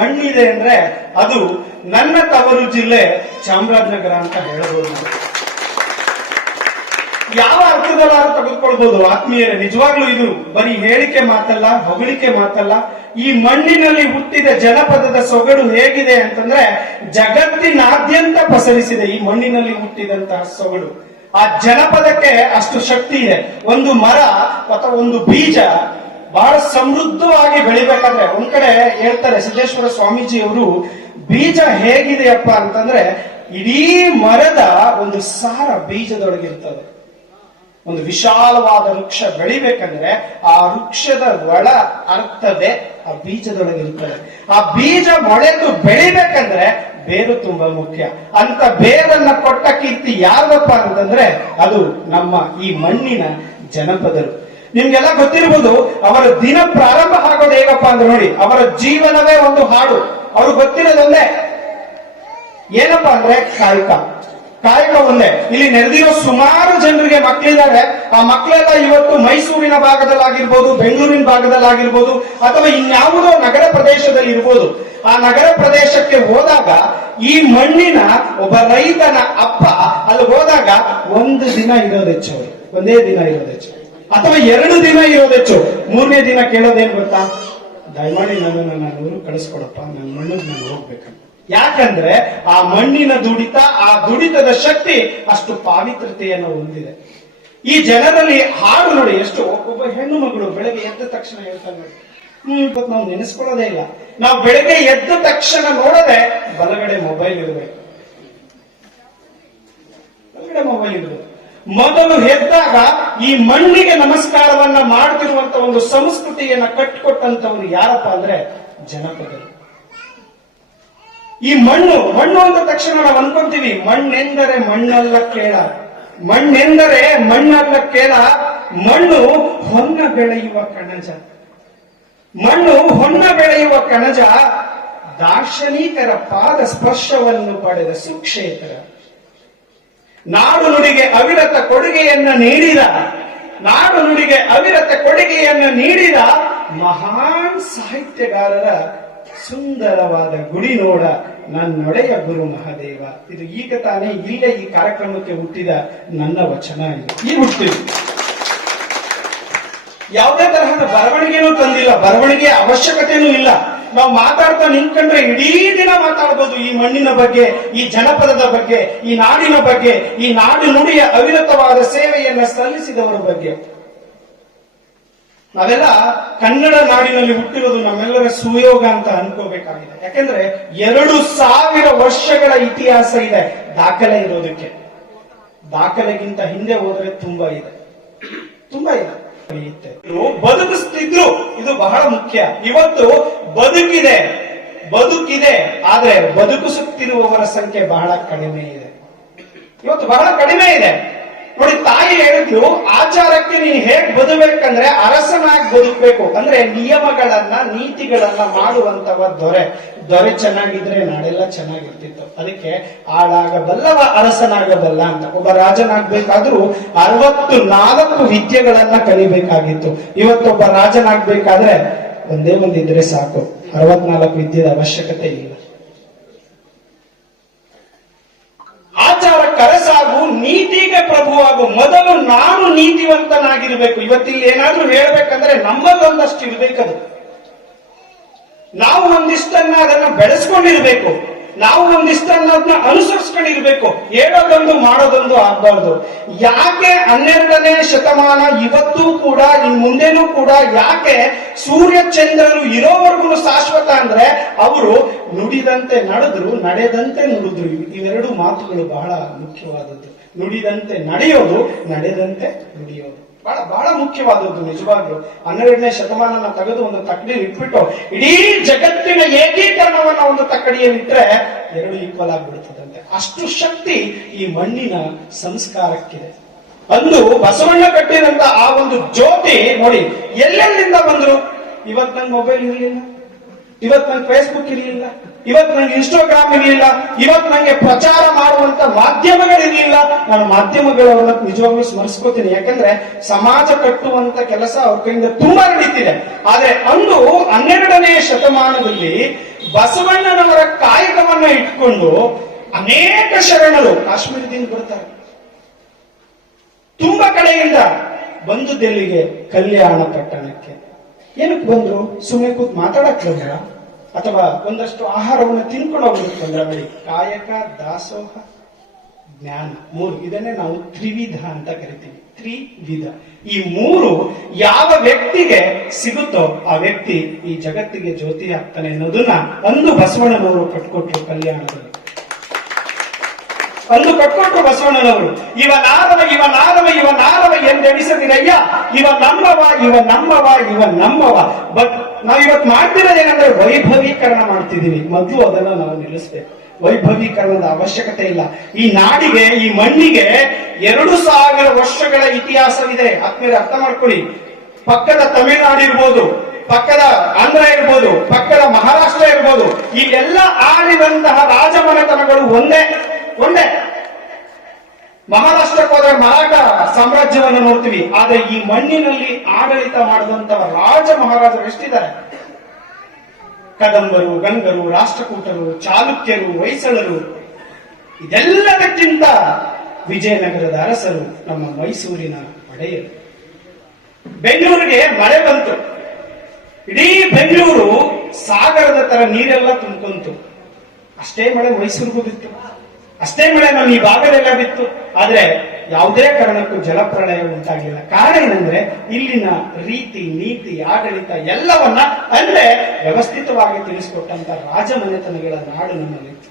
ಮಣ್ಣಿದೆ ಅಂದ್ರೆ ಅದು ನನ್ನ ತವರು ಜಿಲ್ಲೆ ಚಾಮರಾಜನಗರ ಅಂತ ಹೇಳಬಹುದು. ಯಾವ ಅರ್ಥದಲ್ಲಾದ್ರೂ ತೆಗೆದುಕೊಳ್ಬಹುದು ಆತ್ಮೀಯರೇ. ನಿಜವಾಗ್ಲೂ ಇದು ಬರೀ ಹೇಳಿಕೆ ಮಾತಲ್ಲ, ಹೊಗಳಿಕೆ ಮಾತಲ್ಲ. ಈ ಮಣ್ಣಿನಲ್ಲಿ ಹುಟ್ಟಿದ ಜನಪದದ ಸೊಗಡು ಹೇಗಿದೆ ಅಂತಂದ್ರೆ ಜಗತ್ತಿನಾದ್ಯಂತ ಪಸರಿಸಿದೆ ಈ ಮಣ್ಣಿನಲ್ಲಿ ಹುಟ್ಟಿದಂತಹ ಸೊಗಡು. ಆ ಜನಪದಕ್ಕೆ ಅಷ್ಟು ಶಕ್ತಿ ಇದೆ. ಒಂದು ಮರ ಅಥವಾ ಒಂದು ಬೀಜ ಬಹಳ ಸಮೃದ್ಧವಾಗಿ ಬೆಳಿಬೇಕಾದ್ರೆ, ಒಂದ್ ಕಡೆ ಹೇಳ್ತಾರೆ ಸಿದ್ದೇಶ್ವರ ಸ್ವಾಮೀಜಿ ಅವರು, ಬೀಜ ಹೇಗಿದೆಯಪ್ಪ ಅಂತಂದ್ರೆ ಇಡೀ ಮರದ ಒಂದು ಸಾರ ಬೀಜದೊಳಗಿರ್ತದೆ. ಒಂದು ವಿಶಾಲವಾದ ವೃಕ್ಷ ಬೆಳಿಬೇಕಂದ್ರೆ ಆ ವೃಕ್ಷದ ಒಳ ಅರ್ಥವೇ ಆ ಬೀಜದೊಳಗಿರ್ತದೆ. ಆ ಬೀಜ ಮೊಳೆದು ಬೆಳಿಬೇಕಂದ್ರೆ ಬೇರು ತುಂಬಾ ಮುಖ್ಯ. ಅಂತ ಬೇರನ್ನ ಕೊಟ್ಟ ಕೀರ್ತಿ ಯಾರಪ್ಪ ಅಂತಂದ್ರೆ ಅದು ನಮ್ಮ ಈ ಮಣ್ಣಿನ ಜನಪದರು. ನಿಮ್ಗೆಲ್ಲ ಗೊತ್ತಿರ್ಬೋದು, ಅವರ ದಿನ ಪ್ರಾರಂಭ ಆಗೋದು ಹೇಗಪ್ಪ ಅಂದ್ರೆ ನೋಡಿ, ಅವರ ಜೀವನವೇ ಒಂದು ಹಾಡು. ಅವ್ರು ಗೊತ್ತಿರೋದೊಂದೇ, ಏನಪ್ಪ ಅಂದ್ರೆ ಕಾಯಕ. ಕಾಯಕ ಒಂದೇ. ಇಲ್ಲಿ ನೆರೆದಿರೋ ಸುಮಾರು ಜನರಿಗೆ ಮಕ್ಕಳಿದ್ದಾರೆ. ಆ ಮಕ್ಕಳೆಲ್ಲ ಇವತ್ತು ಮೈಸೂರಿನ ಭಾಗದಲ್ಲಾಗಿರ್ಬೋದು, ಬೆಂಗಳೂರಿನ ಭಾಗದಲ್ಲಾಗಿರ್ಬೋದು, ಅಥವಾ ಇನ್ಯಾವುದೋ ನಗರ ಪ್ರದೇಶದಲ್ಲಿ ಇರ್ಬೋದು. ಆ ನಗರ ಪ್ರದೇಶಕ್ಕೆ ಹೋದಾಗ ಈ ಮಣ್ಣಿನ ಒಬ್ಬ ರೈತನ ಅಪ್ಪ ಅಲ್ಲಿ ಹೋದಾಗ ಒಂದು ದಿನ ಇರೋದೆಚ್ಚು, ಒಂದೇ ದಿನ ಇರೋದೆಚ್ಚು, ಅಥವಾ 2 ದಿನ ಇರೋದೆಚ್ಚು. 3ನೇ ದಿನ ಕೇಳೋದೇನ್ ಗೊತ್ತಾ, ದಯಮಾಡಿ ನನ್ನ ಊರು ಕಳಿಸ್ಕೊಡಪ್ಪ, ನನ್ನ ಮಣ್ಣಿಗೆ ನಾನು ಹೋಗ್ಬೇಕಂತ. ಯಾಕಂದ್ರೆ ಆ ಮಣ್ಣಿನ ದುಡಿತ, ಆ ದುಡಿತದ ಶಕ್ತಿ ಅಷ್ಟು ಪಾವಿತ್ರತೆಯನ್ನು ಹೊಂದಿದೆ. ಈ ಜನರಲ್ಲಿ ಹಾಡು ನೋಡಿ ಎಷ್ಟು. ಒಬ್ಬ ಹೆಣ್ಣು ಮಗಳು ಬೆಳಗ್ಗೆ ಎದ್ದ ತಕ್ಷಣ ಹೇಳ್ತಾನೆ ನೋಡಿ, ಇವತ್ತು ನಾವು ನೆನೆಸ್ಕೊಳ್ಳೋದೇ ಇಲ್ಲ. ನಾವು ಬೆಳಗ್ಗೆ ಎದ್ದ ತಕ್ಷಣ ನೋಡದೆ ಬಲಗಡೆ ಮೊಬೈಲ್ ಇರಬೇಕು, ಬಲಗಡೆ ಮೊಬೈಲ್ ಇರಬೇಕು. ಮೊದಲು ಎದ್ದಾಗ ಈ ಮಣ್ಣಿಗೆ ನಮಸ್ಕಾರವನ್ನ ಮಾಡ್ತಿರುವಂತ ಒಂದು ಸಂಸ್ಕೃತಿಯನ್ನ ಕಟ್ಟಿಕೊಟ್ಟಂತವ್ರು ಯಾರಪ್ಪ ಅಂದ್ರೆ ಜನಪದರು. ಈ ಮಣ್ಣು ಅಂದ ತಕ್ಷಣ ನಾವು ಅನ್ಕೊಂತೀವಿ ಮಣ್ಣೆಂದರೆ ಮಣ್ಣಲ್ಲ ಕೇಳ, ಮಣ್ಣೆಂದರೆ ಮಣ್ಣಲ್ಲ ಕೇಳ, ಮಣ್ಣು ಹೊನ್ನ ಬೆಳೆಯುವ ಕಣಜ, ಮಣ್ಣು ಹೊನ್ನ ಬೆಳೆಯುವ ಕಣಜ, ದಾರ್ಶನಿಕರ ಪಾದ ಸ್ಪರ್ಶವನ್ನು ಪಡೆದ ಸುಕ್ಷೇತ್ರ, ನಾಡು ನುಡಿಗೆ ಅವಿರತ ಕೊಡುಗೆಯನ್ನ ನೀಡಿದ, ನಾಡು ನುಡಿಗೆ ಅವಿರತ ಕೊಡುಗೆಯನ್ನ ನೀಡಿದ ಮಹಾನ್ ಸಾಹಿತ್ಯಗಾರರ ಸುಂದರವಾದ ಗುಡಿ ನೋಡ ನನ್ನೊಡೆಯ ಗುರು ಮಹಾದೇವ. ಇದು ಈಗ ತಾನೇ ಇಲ್ಲೇ ಈ ಕಾರ್ಯಕ್ರಮಕ್ಕೆ ಹುಟ್ಟಿದ ನನ್ನ ವಚನ. ಇದು ಈಗ ಹುಟ್ಟಿದೆ. ಯಾವುದೇ ತರಹದ ಬರವಣಿಗೆನೂ ತಂದಿಲ್ಲ, ಬರವಣಿಗೆಯ ಅವಶ್ಯಕತೆನೂ ಇಲ್ಲ. ನಾವು ಮಾತಾಡ್ತಾ ನಿಂತ್ಕೊಂಡ್ರೆ ಇಡೀ ದಿನ ಮಾತಾಡ್ಬೋದು ಈ ಮಣ್ಣಿನ ಬಗ್ಗೆ, ಈ ಜನಪದದ ಬಗ್ಗೆ, ಈ ನಾಡಿನ ಬಗ್ಗೆ, ಈ ನಾಡು ನುಡಿಯ ಅವಿರತವಾದ ಸೇವೆಯನ್ನ ಸಲ್ಲಿಸಿದವರ ಬಗ್ಗೆ. ನಾವೆಲ್ಲ ಕನ್ನಡ ನಾಡಿನಲ್ಲಿ ಹುಟ್ಟಿರೋದು ನಮ್ಮೆಲ್ಲರ ಸುಯೋಗ ಅಂತ ಅನ್ಕೋಬೇಕಾಗಿದೆ. ಯಾಕೆಂದ್ರೆ 2000 ವರ್ಷಗಳ ಇತಿಹಾಸ ಇದೆ ದಾಖಲೆ ಇರೋದಕ್ಕೆ. ದಾಖಲೆಗಿಂತ ಹಿಂದೆ ಹೋದ್ರೆ ತುಂಬಾ ಇದೆ, ತುಂಬಾ ಇದೆ. ಬದುಕಿಸ್ತಿದ್ರು, ಇದು ಬಹಳ ಮುಖ್ಯ. ಇವತ್ತು ಬದುಕಿದೆ, ಆದ್ರೆ ಬದುಕಿಸುತ್ತಿರುವವರ ಸಂಖ್ಯೆ ಬಹಳ ಕಡಿಮೆ ಇದೆ. ಇವತ್ತು ಬಹಳ ಕಡಿಮೆ ಇದೆ ನೋಡಿ. ತಾಯಿ ಹೇಳಿದ್ಲು, ಆಚಾರಕ್ಕೆ ನೀನು ಹೇಗ್ ಬದುಕಬೇಕಂದ್ರೆ ಅರಸನಾಗಿ ಬದುಕಬೇಕು. ಅಂದ್ರೆ ನಿಯಮಗಳನ್ನ ನೀತಿಗಳನ್ನ ಮಾಡುವಂತವ ದೊರೆ ಚೆನ್ನಾಗಿದ್ರೆ ನಾಡೆಲ್ಲ ಚೆನ್ನಾಗಿರ್ತಿತ್ತು. ಅದಕ್ಕೆ ಆಳಾಗಬಲ್ಲವ ಅರಸನಾಗಬಲ್ಲ ಅಂತ. ಒಬ್ಬ ರಾಜನಾಗ್ಬೇಕಾದ್ರೂ 64 ವಿದ್ಯೆಗಳನ್ನ ಕಲಿಬೇಕಾಗಿತ್ತು. ಇವತ್ತೊಬ್ಬ ರಾಜನಾಗ್ಬೇಕಾದ್ರೆ ಒಂದೇ ಒಂದಿದ್ರೆ ಸಾಕು, 64 ವಿದ್ಯೆಯ ಅವಶ್ಯಕತೆ ಇಲ್ಲ. ಆಚಾರ ಕರಸಾಗು, ನೀತಿಗೆ ಪ್ರಭುವಾಗು. ಮೊದಲು ನಾನು ನೀತಿವಂತನಾಗಿರ್ಬೇಕು. ಇವತ್ತಿಲ್ಲಿ ಏನಾದ್ರೂ ಹೇಳ್ಬೇಕಂದ್ರೆ ನಮ್ಮಲ್ಲೊಂದಷ್ಟು ಇರ್ಬೇಕದು. ನಾವು ಒಂದಿಷ್ಟನ್ನ ಅದನ್ನ ಬೆಳೆಸ್ಕೊಂಡಿರ್ಬೇಕು, ನಾವು ಒಂದಿಷ್ಟನ್ನ ಅದನ್ನ ಅನುಸರಿಸ್ಕೊಂಡಿರ್ಬೇಕು. ಹೇಳೋದೊಂದು ಮಾಡೋದೊಂದು ಆಗ್ಬಾರ್ದು. ಯಾಕೆ 12ನೇ ಶತಮಾನ ಇವತ್ತೂ ಕೂಡ, ಇನ್ ಮುಂದೆನೂ ಕೂಡ ಯಾಕೆ ಸೂರ್ಯ ಚಂದ್ರರು ಇರೋವರೆಗೂ ಶಾಶ್ವತ ಅಂದ್ರೆ ಅವರು ನುಡಿದಂತೆ ನಡೆದ್ರು, ನಡೆದಂತೆ ನುಡಿದ್ರು. ಇವೆರಡು ಮಾತುಗಳು ಬಹಳ ಮುಖ್ಯವಾದದ್ದು. ನುಡಿದಂತೆ ನಡೆಯೋದು, ನಡೆದಂತೆ ನುಡಿಯೋದು ಬಹಳ ಬಹಳ ಮುಖ್ಯವಾದದ್ದು. ನಿಜವಾಗ್ಲು 12ನೇ ಶತಮಾನನ ತೆಗೆದು ಒಂದು ತಕ್ಕಡಿಯಲ್ಲಿ ಇಟ್ಬಿಟ್ಟು ಇಡೀ ಜಗತ್ತಿನ ಏಕೀಕರಣವನ್ನ ಒಂದು ತಕ್ಕಡಿಯಲ್ಲಿ ಇಟ್ರೆ 2 ಈಕ್ವಲ್ ಆಗ್ಬಿಡ್ತದಂತೆ. ಅಷ್ಟು ಶಕ್ತಿ ಈ ಮಣ್ಣಿನ ಸಂಸ್ಕಾರಕ್ಕಿದೆ. ಅಂದು ಬಸವಣ್ಣ ಕಟ್ಟಿದಂತ ಆ ಒಂದು ಜ್ಯೋತಿ ನೋಡಿ ಎಲ್ಲೆಲ್ಲಿಂದ ಬಂದ್ರು. ಇವತ್ತು ನನ್ನ ಮೊಬೈಲ್ ಇರಲಿಲ್ಲ, ಇವತ್ತು ನಂಗೆ ಫೇಸ್ಬುಕ್ ಇರಲಿಲ್ಲ, ಇವತ್ತು ನಂಗೆ ಇನ್ಸ್ಟಾಗ್ರಾಮ್ ಇರಲಿಲ್ಲ, ಇವತ್ತು ನಂಗೆ ಪ್ರಚಾರ ಮಾಡುವಂತ ಮಾಧ್ಯಮಗಳಿರಲಿಲ್ಲ. ನಾನು ಮಾಧ್ಯಮಗಳನ್ನ ನಿಜವಾಗ್ಲೂ ಸ್ಮರಿಸ್ಕೋತೀನಿ. ಯಾಕಂದ್ರೆ ಸಮಾಜ ಕಟ್ಟುವಂತ ಕೆಲಸ ಅವ್ರ ಕೈಯಿಂದ ತುಂಬಾ ನಡೀತಿದೆ. ಆದ್ರೆ ಅಂದು 12ನೇ ಶತಮಾನದಲ್ಲಿ ಬಸವಣ್ಣನವರ ಕಾಯಕವನ್ನ ಇಟ್ಕೊಂಡು ಅನೇಕ ಶರಣರು ಕಾಶ್ಮೀರದಿಂದ ಬರ್ತಾರೆ. ತುಂಬಾ ಕಡೆಯಿಂದ ಬಂದು ದೆಲ್ಲಿಗೆ, ಕಲ್ಯಾಣ ಪಟ್ಟಣಕ್ಕೆ. ಏನಕ್ಕೆ ಬಂದ್ರು? ಸುಮ್ಮನೆ ಕೂತ್ ಮಾತಾಡಕ್ ಬಂದ್ರ, ಅಥವಾ ಒಂದಷ್ಟು ಆಹಾರವನ್ನು ತಿನ್ಕೊಂಡು ಹೋಗ್ಲಿಕ್ಕೆ ಬಂದ್ರ? ನೋಡಿ, ಕಾಯಕ, ದಾಸೋಹ, ಜ್ಞಾನ, ಮೂರು. ಇದನ್ನೇ ನಾವು ತ್ರಿವಿಧ ಅಂತ ಕರಿತೀವಿ. ತ್ರಿವಿಧ. ಈ ಮೂರು ಯಾವ ವ್ಯಕ್ತಿಗೆ ಸಿಗುತ್ತೋ ಆ ವ್ಯಕ್ತಿ ಈ ಜಗತ್ತಿಗೆ ಜ್ಯೋತಿ ಆಗ್ತಾನೆ ಅನ್ನೋದನ್ನ ಅಂದು ಬಸವಣ್ಣನವರು ಕಟ್ಕೊಟ್ರು. ಕಲ್ಯಾಣದಲ್ಲಿ ಅಂದು ಕಟ್ಕೊಟ್ರು ಬಸವಣ್ಣನವರು. ಇವನಾರವ ಇವನಾರವ ಇವನಾರವ ಎಂದೆಣಿಸದಿರಯ್ಯ, ಇವ ನಮ್ಮವ ಇವ ನಮ್ಮವ ಇವ ನಮ್ಮವ. ಬಟ್ ನಾವ್ ಇವತ್ತು ಮಾಡ್ತಿರೋದೇನಂದ್ರೆ ವೈಭವೀಕರಣ ಮಾಡ್ತಿದೀವಿ. ಮೊದಲು ಅದನ್ನ ನಾವು ನಿಲ್ಲಿಸ್ಬೇಕು. ವೈಭವೀಕರಣದ ಅವಶ್ಯಕತೆ ಇಲ್ಲ. ಈ ನಾಡಿಗೆ, ಈ ಮಣ್ಣಿಗೆ 2000 ವರ್ಷಗಳ ಇತಿಹಾಸವಿದೆ. ಆತ್ಮೀಯರೇ, ಅರ್ಥ ಮಾಡ್ಕೊಳ್ಳಿ. ಪಕ್ಕದ ತಮಿಳುನಾಡು ಇರ್ಬೋದು, ಪಕ್ಕದ ಆಂಧ್ರ ಇರ್ಬೋದು, ಪಕ್ಕದ ಮಹಾರಾಷ್ಟ್ರ ಇರ್ಬೋದು, ಈ ಎಲ್ಲ ಆಳಿದಂತಹ ರಾಜಮನೆತನಗಳು ಒಂದೇ. ಮಹಾರಾಷ್ಟ್ರಕ್ಕೆ ಹೋದ್ರೆ ಮರಾಠ ಸಾಮ್ರಾಜ್ಯವನ್ನು ನೋಡ್ತೀವಿ. ಆದ್ರೆ ಈ ಮಣ್ಣಿನಲ್ಲಿ ಆಡಳಿತ ಮಾಡಿದಂತಹ ರಾಜ ಮಹಾರಾಜರು ಎಷ್ಟಿದ್ದಾರೆ? ಕದಂಬರು, ಗಂಗರು, ರಾಷ್ಟ್ರಕೂಟರು, ಚಾಲುಕ್ಯರು, ಹೊಯ್ಸಳರು. ಇದೆಲ್ಲದಕ್ಕಿಂತ ವಿಜಯನಗರದ ಅರಸರು, ನಮ್ಮ ಮೈಸೂರಿನ ಒಡೆಯರು. ಬೆಂಗಳೂರಿಗೆ ಮಳೆ ಬಂತು, ಇಡೀ ಬೆಂಗಳೂರು ಸಾಗರದ ತರ ನೀರೆಲ್ಲ ತುಂಬಿಕೊಂತು. ಅಷ್ಟೇ ಮಳೆ ಮೈಸೂರಿಗೂ ಬಿತ್ತು, ಅಷ್ಟೇ ಮಳೆ ನಮ್ಮ ಈ ಭಾಗದೆಲ್ಲ ಬಿತ್ತು. ಆದ್ರೆ ಯಾವುದೇ ಕಾರಣಕ್ಕೂ ಜಲಪ್ರಳಯ ಉಂಟಾಗಿಲ್ಲ. ಕಾರಣ ಏನಂದ್ರೆ ಇಲ್ಲಿನ ರೀತಿ, ನೀತಿ, ಆಡಳಿತ ಎಲ್ಲವನ್ನ ಅಲ್ಲೇ ವ್ಯವಸ್ಥಿತವಾಗಿ ತಿಳಿಸಿಕೊಟ್ಟಂತ ರಾಜಮನೆತನಗಳ ನಾಡು ನಮ್ಮಲ್ಲಿತ್ತು.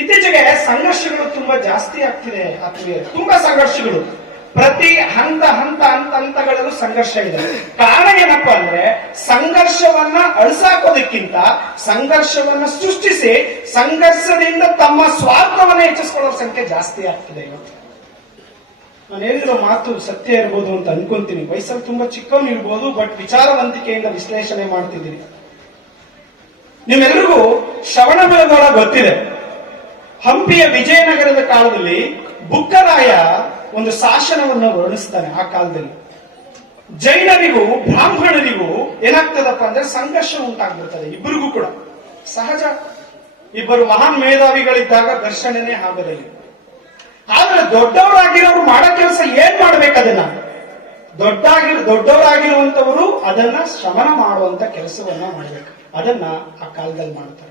ಇತ್ತೀಚೆಗೆ ಸಂಘರ್ಷಗಳು ತುಂಬಾ ಜಾಸ್ತಿ ಆಗ್ತಿದೆ ಆತ್ಮೀಯರೇ, ತುಂಬಾ ಸಂಘರ್ಷಗಳು. ಪ್ರತಿ ಹಂತಗಳಲ್ಲೂ ಸಂಘರ್ಷ ಇದೆ. ಕಾರಣ ಏನಪ್ಪಾ ಅಂದ್ರೆ ಸಂಘರ್ಷವನ್ನ ಅಳಿಸಾಕೋದಕ್ಕಿಂತ ಸಂಘರ್ಷವನ್ನ ಸೃಷ್ಟಿಸಿ ಸಂಘರ್ಷದಿಂದ ತಮ್ಮ ಸ್ವಾರ್ಥವನ್ನ ಹೆಚ್ಚಿಸ್ಕೊಳ್ಳೋ ಸಂಖ್ಯೆ ಜಾಸ್ತಿ ಆಗ್ತಿದೆ ಇವತ್ತು. ನಾನು ಹೇಳಿರೋ ಮಾತು ಸತ್ಯ ಇರ್ಬೋದು ಅಂತ ಅನ್ಕೊಂತೀನಿ. ವಯಸ್ಸಲ್ಲಿ ತುಂಬಾ ಚಿಕ್ಕವನು ಇರ್ಬೋದು, ಬಟ್ ವಿಚಾರವಂತಿಕೆಯಿಂದ ವಿಶ್ಲೇಷಣೆ ಮಾಡ್ತಿದ್ದೀನಿ. ನಿಮ್ಮೆಲ್ಲರಿಗೂ ಶ್ರವಣಬೆಳಗೊಳ ಗೊತ್ತಿದೆ. ಹಂಪಿಯ ವಿಜಯನಗರದ ಕಾಲದಲ್ಲಿ ಬುಕ್ಕರಾಯ ಒಂದು ಶಾಸನವನ್ನು ವರ್ಣಿಸ್ತಾನೆ. ಆ ಕಾಲದಲ್ಲಿ ಜೈನರಿಗೂ ಬ್ರಾಹ್ಮಣರಿಗೂ ಏನಾಗ್ತದಪ್ಪ ಅಂದ್ರೆ ಸಂಘರ್ಷ ಉಂಟಾಗ್ಬಿಡ್ತದೆ. ಇಬ್ಬರಿಗೂ ಕೂಡ ಸಹಜ. ಇಬ್ಬರು ಮಹಾನ್ ಮೇಧಾವಿಗಳಿದ್ದಾಗ ಘರ್ಷಣೆನೇ ಆಗೋದಿಲ್ಲ. ಆದ್ರೆ ದೊಡ್ಡವರಾಗಿರೋರು ಮಾಡೋ ಕೆಲಸ ಏನ್ ಮಾಡ್ಬೇಕು? ಅದನ್ನ ದೊಡ್ಡವರಾಗಿರುವಂತವರು ಅದನ್ನ ಶಮನ ಮಾಡುವಂತ ಕೆಲಸವನ್ನ ಮಾಡ್ಬೇಕು. ಅದನ್ನ ಆ ಕಾಲದಲ್ಲಿ ಮಾಡ್ತಾರೆ.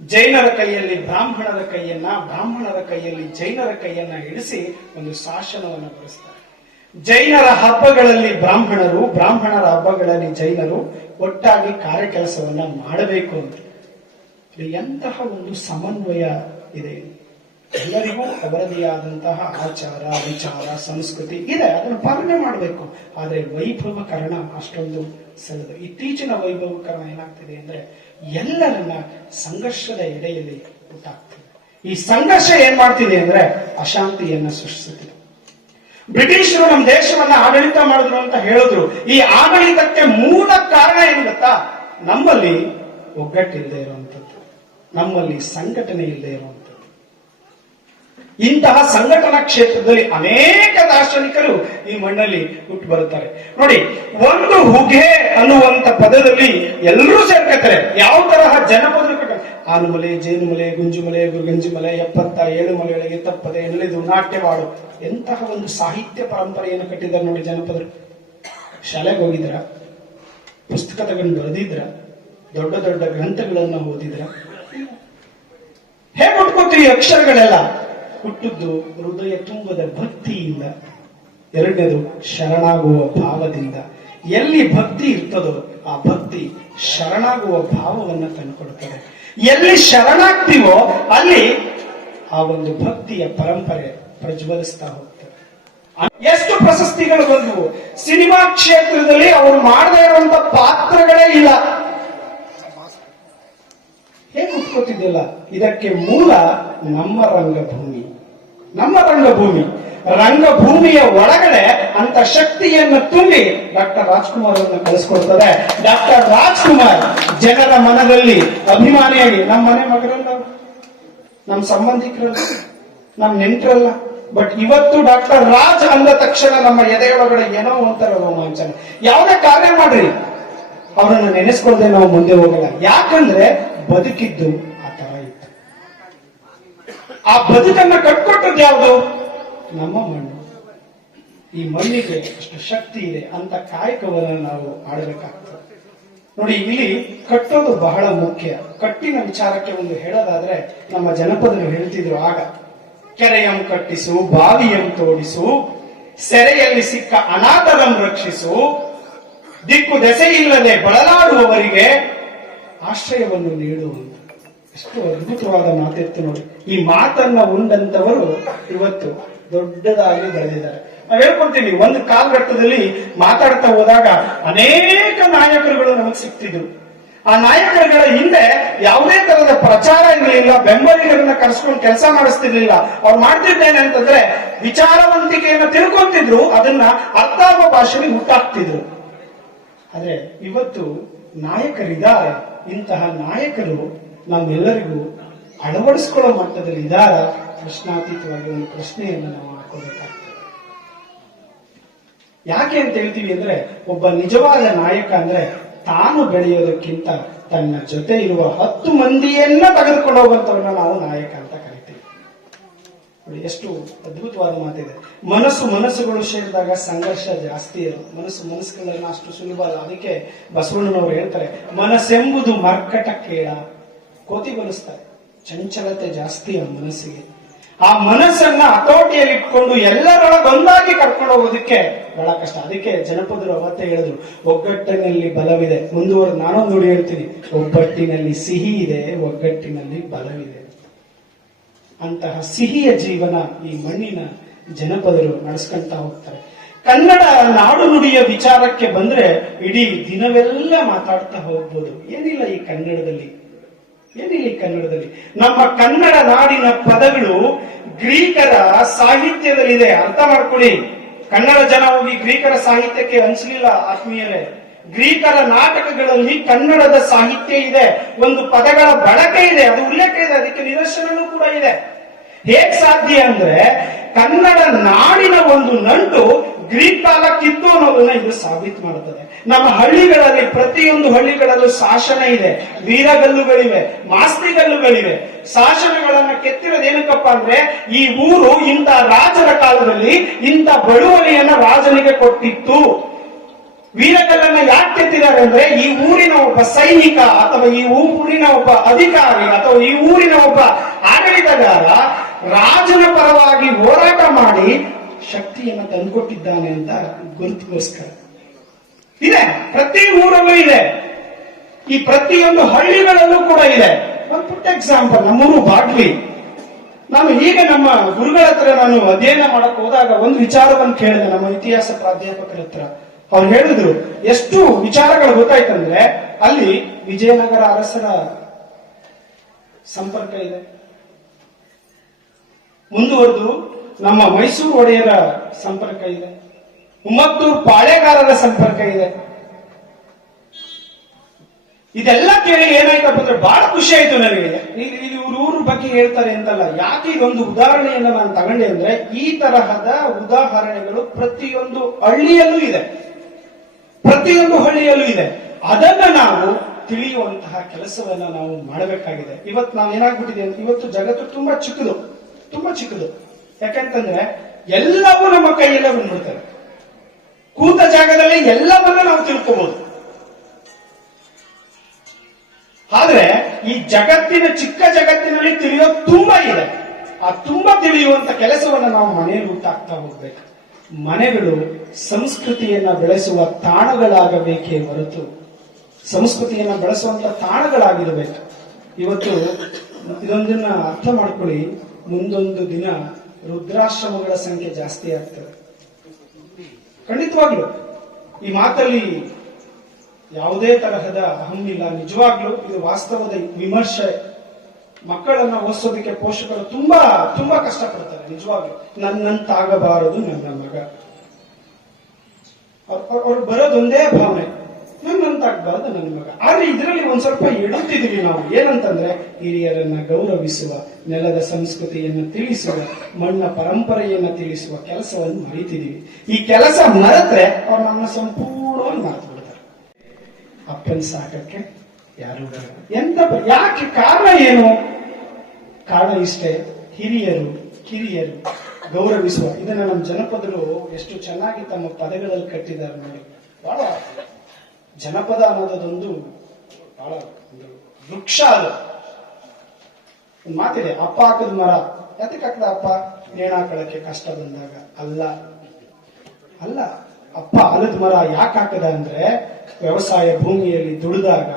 ಜೈನರ ಕೈಯಲ್ಲಿ ಬ್ರಾಹ್ಮಣರ ಕೈಯನ್ನ, ಬ್ರಾಹ್ಮಣರ ಕೈಯಲ್ಲಿ ಜೈನರ ಕೈಯನ್ನ ಇಳಿಸಿ ಒಂದು ಶಾಸನವನ್ನು ಬರೆಸ್ತಾರೆ. ಜೈನರ ಹಬ್ಬಗಳಲ್ಲಿ ಬ್ರಾಹ್ಮಣರು, ಬ್ರಾಹ್ಮಣರ ಹಬ್ಬಗಳಲ್ಲಿ ಜೈನರು ಒಟ್ಟಾಗಿ ಕಾರ್ಯ ಕೆಲಸವನ್ನ ಮಾಡಬೇಕು ಅಂತ. ಎಂತಹ ಒಂದು ಸಮನ್ವಯ ಇದೆ. ಎಲ್ಲರಿಗೂ ಅವರದೇ ಆದಂತಹ ಆಚಾರ, ವಿಚಾರ, ಸಂಸ್ಕೃತಿ ಇದೆ, ಅದನ್ನು ಪಾಲನೆ ಮಾಡಬೇಕು. ಆದ್ರೆ ವೈಭವಕರಣ ಅಷ್ಟೊಂದು ಸೆಳೆದು. ಇತ್ತೀಚಿನ ವೈಭವಕರಣ ಏನಾಗ್ತಿದೆ ಅಂದ್ರೆ ಎಲ್ಲರನ್ನ ಸಂಘರ್ಷದ ಎಡೆಯಲ್ಲಿ ಉಂಟಾಗ್ತಿದೆ. ಈ ಸಂಘರ್ಷ ಏನ್ ಮಾಡ್ತಿದೆ ಅಂದ್ರೆ ಅಶಾಂತಿಯನ್ನ ಸೃಷ್ಟಿಸುತ್ತಿದೆ. ಬ್ರಿಟಿಷರು ನಮ್ಮ ದೇಶವನ್ನ ಆಡಳಿತ ಮಾಡಿದ್ರು ಅಂತ ಹೇಳಿದ್ರು. ಈ ಆಡಳಿತಕ್ಕೆ ಮೂಲ ಕಾರಣ ಏನು ಗೊತ್ತಾ? ನಮ್ಮಲ್ಲಿ ಒಗ್ಗಟ್ಟಿಲ್ಲದೆ ಇರುವಂತದ್ದು, ನಮ್ಮಲ್ಲಿ ಸಂಘಟನೆ ಇಲ್ಲದೆ ಇರುವಂತದ್ದು. ಇಂತಹ ಸಂಘಟನಾ ಕ್ಷೇತ್ರದಲ್ಲಿ ಅನೇಕ ದಾರ್ಶನಿಕರು ಈ ಮಣ್ಣಲ್ಲಿ ಹುಟ್ಟು ಬರುತ್ತಾರೆ. ನೋಡಿ, ಒಂದು ಹುಗೆ ಅನ್ನುವಂತ ಪದದಲ್ಲಿ ಎಲ್ಲರೂ ಸೇರ್ಕೊತಾರೆ. ಯಾವ ತರಹ ಜನಪದರು ಆನುಮಲೆ, ಜೇನುಮಲೆ, ಗುಂಜುಮಲೆ, ಗಂಜಿಮಲೆ, 77 ಮಲೆಗಳಿಗೆ ತಪ್ಪದೆ ಎಲ್ಲಿದು ನಾಟ್ಯವಾಡು. ಎಂತಹ ಒಂದು ಸಾಹಿತ್ಯ ಪರಂಪರೆಯನ್ನು ಕಟ್ಟಿದ್ದಾರೆ ನೋಡಿ ಜನಪದರು. ಶಾಲೆಗೆ ಹೋಗಿದ್ರ, ಪುಸ್ತಕ ತಗೊಂಡು ಬರೆದಿದ್ರ, ದೊಡ್ಡ ದೊಡ್ಡ ಗ್ರಂಥಗಳನ್ನ ಓದಿದ್ರ. ಹೇಗೆ ಹುಟ್ಕೋತೀರಿ ಅಕ್ಷರಗಳೆಲ್ಲ? ಹುಟ್ಟುದ್ದು ಹೃದಯ ತುಂಬದ ಭಕ್ತಿಯಿಂದ. ಎರಡನೇದು ಶರಣಾಗುವ ಭಾವದಿಂದ. ಎಲ್ಲಿ ಭಕ್ತಿ ಇರ್ತದೋ ಆ ಭಕ್ತಿ ಶರಣಾಗುವ ಭಾವವನ್ನ ತಂದುಕೊಡುತ್ತದೆ. ಎಲ್ಲಿ ಶರಣಾಗ್ತೀವೋ ಅಲ್ಲಿ ಆ ಒಂದು ಭಕ್ತಿಯ ಪರಂಪರೆ ಪ್ರಜ್ವಲಿಸ್ತಾ ಹೋಗ್ತದೆ. ಎಷ್ಟು ಪ್ರಶಸ್ತಿಗಳು ಬಂದವು. ಸಿನಿಮಾ ಕ್ಷೇತ್ರದಲ್ಲಿ ಅವರು ಮಾಡದೇ ಇರುವಂತ ಪಾತ್ರಗಳೇ ಇಲ್ಲ. ಹೇಗೆ ಉಟ್ಕೋತಿದ್ದಿಲ್ಲ? ಇದಕ್ಕೆ ಮೂಲ ನಮ್ಮ ರಂಗಭೂಮಿ. ನಮ್ಮ ರಂಗಭೂಮಿಯ ಒಳಗಡೆ ಅಂತ ಶಕ್ತಿಯನ್ನು ತುಂಬಿ ಡಾಕ್ಟರ್ ರಾಜ್ಕುಮಾರ್ ಅನ್ನು ಕಳಿಸ್ಕೊಡ್ತದೆ. ಡಾಕ್ಟರ್ ರಾಜ್ಕುಮಾರ್ ಜನರ ಮನದಲ್ಲಿ ಅಭಿಮಾನಿಯಾಗಿ, ನಮ್ಮ ಮನೆ ಮಗರಲ್ಲ, ನಮ್ಮ ಸಂಬಂಧಿಕರಲ್ಲ, ನಮ್ಮ ನೆಂಟರಲ್ಲ, ಬಟ್ ಇವತ್ತು ಡಾಕ್ಟರ್ ರಾಜ್ ಅಂದ ತಕ್ಷಣ ನಮ್ಮ ಎದೆಯೊಳಗಡೆ ಏನೋ ಒಂಥರ ರೋಮಾಂಚನ. ಯಾವುದೇ ಕಾರ್ಯ ಮಾಡ್ರಿ, ಅವರನ್ನು ನೆನೆಸ್ಕೊಳ್ಳದೆ ನಾವು ಮುಂದೆ ಹೋಗಲ್ಲ. ಯಾಕಂದ್ರೆ ಬದುಕಿದ್ದು ಆ ತರ ಇತ್ತು. ಆ ಬದುಕನ್ನ ಕಟ್ಕೊಟ್ಟದ್ದು ಯಾವುದು? ನಮ್ಮ ಮಣ್ಣು. ಈ ಮಣ್ಣಿಗೆ ಅಷ್ಟು ಶಕ್ತಿ ಇದೆ ಅಂತ ಕಾಯಕವನ್ನು ನಾವು ಆಡಬೇಕಾಗ್ತದೆ. ನೋಡಿ, ಇಲ್ಲಿ ಕಟ್ಟೋದು ಬಹಳ ಮುಖ್ಯ. ಕಟ್ಟಿನ ವಿಚಾರಕ್ಕೆ ಒಂದು ಹೇಳೋದಾದ್ರೆ, ನಮ್ಮ ಜನಪದರು ಹೇಳ್ತಿದ್ರು ಆಗ, ಕೆರೆಯಂ ಕಟ್ಟಿಸು, ಬಾವಿಯಂ ತೋಡಿಸು, ಸೆರೆಯಲ್ಲಿ ಸಿಕ್ಕ ಅನಾಥರಂ ರಕ್ಷಿಸು, ದಿಕ್ಕು ದೆಸೆ ಇಲ್ಲದೆ ಬಳಲಾಡುವವರಿಗೆ ಆಶ್ರಯವನ್ನು ನೀಡುವಂತ. ಎಷ್ಟು ಅದ್ಭುತವಾದ ಮಾತಿತ್ತು ನೋಡಿ. ಈ ಮಾತನ್ನ ಉಂಡಂತವರು ಇವತ್ತು ದೊಡ್ಡದಾಗಿ ಬೆಳೆದಿದ್ದಾರೆ. ನಾವು ಹೇಳ್ಕೊಳ್ತೀವಿ, ಒಂದು ಕಾಲಘಟ್ಟದಲ್ಲಿ ಮಾತಾಡ್ತಾ ಹೋದಾಗ ಅನೇಕ ನಾಯಕರುಗಳು ನಮಗೆ ಸಿಗ್ತಿದ್ರು. ಆ ನಾಯಕರುಗಳ ಹಿಂದೆ ಯಾವುದೇ ತರಹದ ಪ್ರಚಾರ ಇರಲಿಲ್ಲ, ಬೆಂಬಲಿಗರನ್ನ ಕರೆಸ್ಕೊಂಡು ಕೆಲಸ ಮಾಡಿಸ್ತಿರ್ಲಿಲ್ಲ. ಅವ್ರು ಮಾಡ್ತಿದ್ದೇನೆ ಅಂತಂದ್ರೆ ವಿಚಾರವಂತಿಕೆಯನ್ನು ತಿಳ್ಕೊಂತಿದ್ರು, ಅದನ್ನ ಅರ್ಥ ಆಗೋ ಭಾಷೆಗೆ ಹುಟ್ಟಾಕ್ತಿದ್ರು. ಆದ್ರೆ ಇವತ್ತು ನಾಯಕರಿದ್ದಾರೆ. ಇಂತಹ ನಾಯಕರು ನಮ್ಮೆಲ್ಲರಿಗೂ ಅಳವಡಿಸ್ಕೊಳ್ಳೋ ಮಟ್ಟದಲ್ಲಿ ಇದ್ದಾರ? ಪ್ರಶ್ನಾತೀತವಾಗಿ ಒಂದು ಪ್ರಶ್ನೆಯನ್ನು ನಾವು ಹಾಕೋಬೇಕಾಗ್ತದೆ. ಯಾಕೆ ಅಂತ ಹೇಳ್ತೀವಿ ಅಂದ್ರೆ, ಒಬ್ಬ ನಿಜವಾದ ನಾಯಕ ಅಂದ್ರೆ ತಾನು ಬೆಳೆಯೋದಕ್ಕಿಂತ ತನ್ನ ಜೊತೆ ಇರುವ 10 ಮಂದಿಯನ್ನ ತೆಗೆದುಕೊಂಡು ಹೋಗುವಂತವನ್ನ ನಾವು ನಾಯಕ ಅಂತ ಕರಿತೀವಿ. ನೋಡಿ, ಎಷ್ಟು ಅದ್ಭುತವಾದ ಮಾತಿದೆ. ಮನಸ್ಸುಗಳು ಸೇರಿದಾಗ ಸಂಘರ್ಷ ಜಾಸ್ತಿ ಇರೋದು. ಮನಸ್ಸುಗಳನ್ನ ಅಷ್ಟು ಸುಲಭ ಅಲ್ಲ. ಅದಕ್ಕೆ ಬಸವಣ್ಣನವರು ಹೇಳ್ತಾರೆ, ಮನಸ್ಸೆಂಬುದು ಮರ್ಕಟ ಕೇಳ. ಕೋತಿಗೊಲಿಸ್ತಾರೆ, ಚಂಚಲತೆ ಜಾಸ್ತಿ ಆ ಮನಸ್ಸಿಗೆ. ಆ ಮನಸ್ಸನ್ನ ಹತೋಟಿಯಲ್ಲಿ ಇಟ್ಕೊಂಡು ಎಲ್ಲರೊಳಗೊಂದಾಗಿ ಕರ್ಕೊಂಡು ಹೋಗೋದಕ್ಕೆ ಬಹಳ ಕಷ್ಟ. ಅದಕ್ಕೆ ಜನಪದರು ಅವತ್ತೇ ಹೇಳಿದ್ರು, ಒಗ್ಗಟ್ಟಿನಲ್ಲಿ ಬಲವಿದೆ. ಮುಂದುವರೆದು ನಾನೊಂದು ನುಡಿ ಹೇಳ್ತೀನಿ, ಒಬ್ಬಟ್ಟಿನಲ್ಲಿ ಸಿಹಿ ಇದೆ, ಒಗ್ಗಟ್ಟಿನಲ್ಲಿ ಬಲವಿದೆ. ಅಂತಹ ಸಿಹಿಯ ಜೀವನ ಈ ಮಣ್ಣಿನ ಜನಪದರು ನಡೆಸ್ಕೊಂತ ಹೋಗ್ತಾರೆ. ಕನ್ನಡ ನಾಡು ನುಡಿಯ ವಿಚಾರಕ್ಕೆ ಬಂದ್ರೆ ಇಡೀ ದಿನವೆಲ್ಲ ಮಾತಾಡ್ತಾ ಹೋಗ್ಬೋದು. ಏನಿಲ್ಲ ಈ ಕನ್ನಡದಲ್ಲಿ. ನಮ್ಮ ಕನ್ನಡ ನಾಡಿನ ಪದಗಳು ಗ್ರೀಕರ ಸಾಹಿತ್ಯದಲ್ಲಿದೆ. ಅರ್ಥ ಮಾಡ್ಕೊಳ್ಳಿ. ಕನ್ನಡ ಜನ ಹೋಗಿ ಗ್ರೀಕರ ಸಾಹಿತ್ಯಕ್ಕೆ ಹಂಚಲಿಲ್ಲ ಆತ್ಮೀಯರೇ. ಗ್ರೀಕರ ನಾಟಕಗಳಲ್ಲಿ ಕನ್ನಡದ ಸಾಹಿತ್ಯ ಇದೆ, ಒಂದು ಪದಗಳ ಬಳಕೆ ಇದೆ, ಅದು ಉಲ್ಲೇಖ ಇದೆ, ಅದಕ್ಕೆ ನಿದರ್ಶನವೂ ಕೂಡ ಇದೆ. ಹೇಗ್ ಸಾಧ್ಯ ಅಂದ್ರೆ, ಕನ್ನಡ ನಾಡಿನ ಒಂದು ನಂಟು ಗ್ರೀಕ್ ಕಾಲಕ್ಕಿತ್ತು ಅನ್ನೋದನ್ನ ಇದು ಸಾಬೀತು ಮಾಡುತ್ತದೆ. ನಮ್ಮ ಹಳ್ಳಿಗಳಲ್ಲಿ, ಪ್ರತಿಯೊಂದು ಹಳ್ಳಿಗಳಲ್ಲೂ ಶಾಸನ ಇದೆ, ವೀರಗಲ್ಲುಗಳಿವೆ, ಮಾಸ್ತಿಗಲ್ಲುಗಳಿವೆ. ಶಾಸನಗಳನ್ನ ಕೆತ್ತಿರೋದೇನಕ್ಕಪ್ಪ ಅಂದ್ರೆ, ಈ ಊರು ಇಂಥ ರಾಜರ ಕಾಲದಲ್ಲಿ ಇಂಥ ಬಳುವಳಿಯನ್ನ ರಾಜನಿಗೆ ಕೊಟ್ಟಿತ್ತು. ವೀರಗಲ್ಲನ್ನ ಯಾಕೆ ಕೆತ್ತಿದ್ದಾರೆ ಅಂದ್ರೆ, ಈ ಊರಿನ ಒಬ್ಬ ಸೈನಿಕ ಅಥವಾ ಈ ಊರಿನ ಒಬ್ಬ ಅಧಿಕಾರಿ ಅಥವಾ ಈ ಊರಿನ ಒಬ್ಬ ಆಡಳಿತಗಾರ ರಾಜನ ಪರವಾಗಿ ಹೋರಾಟ ಮಾಡಿ ಶಕ್ತಿಯನ್ನು ತಂದುಕೊಟ್ಟಿದ್ದಾನೆ ಅಂತ ಗುರುತಿಗೋಸ್ಕರ ಇದೆ. ಪ್ರತಿ ಊರಲ್ಲೂ ಇದೆ, ಈ ಪ್ರತಿಯೊಂದು ಹಳ್ಳಿಗಳಲ್ಲೂ ಕೂಡ ಇದೆ. ಒಂದು ಪುಟ್ಟ ಎಕ್ಸಾಂಪಲ್, ನಮ್ಮೂರು ಬಾಗ್ಲಿ. ನಾನು ಈಗ ನಮ್ಮ ಗುರುಗಳ ಹತ್ರ ನಾನು ಅಧ್ಯಯನ ಮಾಡಕ್ ಹೋದಾಗ ಒಂದು ವಿಚಾರವನ್ನು ಕೇಳಿದೆ, ನಮ್ಮ ಇತಿಹಾಸ ಪ್ರಾಧ್ಯಾಪಕರ ಹತ್ರ. ಅವ್ರು ಹೇಳಿದ್ರು, ಎಷ್ಟು ವಿಚಾರಗಳು ಗೊತ್ತಾಯ್ತಂದ್ರೆ, ಅಲ್ಲಿ ವಿಜಯನಗರ ಅರಸರ ಸಂಪರ್ಕ ಇದೆ, ಮುಂದುವರೆದು ನಮ್ಮ ಮೈಸೂರು ಒಡೆಯರ ಸಂಪರ್ಕ ಇದೆ, ಉಮ್ಮತ್ತೂರು ಪಾಳೆಗಾರರ ಸಂಪರ್ಕ ಇದೆ. ಇದೆಲ್ಲ ಕೇಳಿ ಏನಾಯ್ತಪ್ಪ ಅಂದ್ರೆ ಬಹಳ ಖುಷಿ ಆಯ್ತು ನನಗೆ. ಊರ ಬಗ್ಗೆ ಹೇಳ್ತಾರೆ ಅಂತಲ್ಲ, ಯಾಕೆ ಇದೊಂದು ಉದಾಹರಣೆಯನ್ನ ನಾನು ತಗೊಂಡೆ ಅಂದ್ರೆ, ಈ ತರಹದ ಉದಾಹರಣೆಗಳು ಪ್ರತಿಯೊಂದು ಹಳ್ಳಿಯಲ್ಲೂ ಇದೆ, ಅದನ್ನ ನಾವು ತಿಳಿಯುವಂತಹ ಕೆಲಸವನ್ನ ನಾವು ಮಾಡಬೇಕಾಗಿದೆ. ಇವತ್ತು ನಾವು ಏನಾಗ್ಬಿಟ್ಟಿದೆ ಅಂತ, ಇವತ್ತು ಜಗತ್ತು ತುಂಬಾ ಚಿಕ್ಕದು. ಯಾಕಂತಂದ್ರೆ ಎಲ್ಲವೂ ನಮ್ಮ ಕೈಯಲ್ಲೇ ಬಂದ್ಬಿಡ್ತಾರೆ. ಕೂತ ಜಾಗದಲ್ಲಿ ಎಲ್ಲವನ್ನ ನಾವು ತಿಳ್ಕೋಬಹುದು. ಆದ್ರೆ ಈ ಚಿಕ್ಕ ಜಗತ್ತಿನಲ್ಲಿ ತಿಳಿಯೋದು ತುಂಬಾ ಇದೆ. ಆ ತುಂಬಾ ತಿಳಿಯುವಂತ ಕೆಲಸವನ್ನ ನಾವು ಮನೆಯಲ್ಲಿ ಹುಟ್ಟಾಕ್ತಾ ಹೋಗ್ಬೇಕು. ಮನೆಗಳು ಸಂಸ್ಕೃತಿಯನ್ನ ಬೆಳೆಸುವ ತಾಣಗಳಾಗಬೇಕೇ ಹೊರತು ಸಂಸ್ಕೃತಿಯನ್ನ ಬೆಳೆಸುವಂತ ತಾಣಗಳಾಗಿರಬೇಕು. ಇವತ್ತು ಇದೊಂದನ್ನ ಅರ್ಥ ಮಾಡ್ಕೊಳ್ಳಿ, ಮುಂದೊಂದು ದಿನ ರುದ್ರಾಶ್ರಮಗಳ ಸಂಖ್ಯೆ ಜಾಸ್ತಿ ಆಗ್ತದೆ. ಖಂಡಿತವಾಗ್ಲು ಈ ಮಾತಲ್ಲಿ ಯಾವುದೇ ತರಹದ ಅಹಂ ಇಲ್ಲ. ನಿಜವಾಗ್ಲೂ ಇದು ವಾಸ್ತವದ ವಿಮರ್ಶೆ. ಮಕ್ಕಳನ್ನ ಓದಿಸೋದಕ್ಕೆ ಪೋಷಕರು ತುಂಬಾ ತುಂಬಾ ಕಷ್ಟಪಡ್ತಾರೆ ನಿಜವಾಗ್ಲು. ನನ್ನಂತಾಗಬಾರದು ನನ್ನ ಮಗ, ಅವ್ರು ಬರೋದೊಂದೇ ಭಾವನೆ, ನನ್ನಂತಾಗಬಾರದು ನನ್ನ ಮಗ. ಆದ್ರೆ ಇದರಲ್ಲಿ ಒಂದ್ ಸ್ವಲ್ಪ ಎಡುತ್ತಿದೀವಿ ನಾವು. ಏನಂತಂದ್ರೆ ಹಿರಿಯರನ್ನ ಗೌರವಿಸುವ, ನೆಲದ ಸಂಸ್ಕೃತಿಯನ್ನು ತಿಳಿಸುವ, ಮಣ್ಣ ಪರಂಪರೆಯನ್ನ ತಿಳಿಸುವ ಕೆಲಸವನ್ನು ಮರೀತಿದೀವಿ. ಈ ಕೆಲಸ ಮರೆತ್ರೆ ಅವ್ರು ನಮ್ಮ ಸಂಪೂರ್ಣವಾಗಿ ಮರೆತು ಬಿಡ್ತಾರೆ. ಅಪ್ಪನ್ ಸಾಕಕ್ಕೆ ಯಾರು ಯಾಕೆ? ಕಾರಣ ಏನು? ಕಾರಣ ಇಷ್ಟೇ, ಹಿರಿಯರು ಕಿರಿಯರು ಗೌರವಿಸುವ. ಇದನ್ನ ನಮ್ಮ ಜನಪದರು ಎಷ್ಟು ಚೆನ್ನಾಗಿ ತಮ್ಮ ಪದಗಳಲ್ಲಿ ಕಟ್ಟಿದ್ದಾರೆ ನೋಡಿ. ಬಹಳ ಜನಪದ ಅನ್ನೋದೊಂದು ಬಹಳ ವೃಕ್ಷ. ಅದು ಒಂದು ಮಾತಿದೆ, ಅಪ್ಪ ಹಾಕದ ಮರ ಯಾತಕ್ಕೆ ಹಾಕದ ಅಪ್ಪ? ನೇಣ ಹಾಕಳಕ್ಕೆ ಕಷ್ಟ ಬಂದಾಗ ಅಲ್ಲ. ಅಲ್ಲ, ಅಪ್ಪ ಆಲದ ಮರ ಯಾಕೆ ಹಾಕದ ಅಂದ್ರೆ ವ್ಯವಸಾಯ ಭೂಮಿಯಲ್ಲಿ ದುಡಿದಾಗ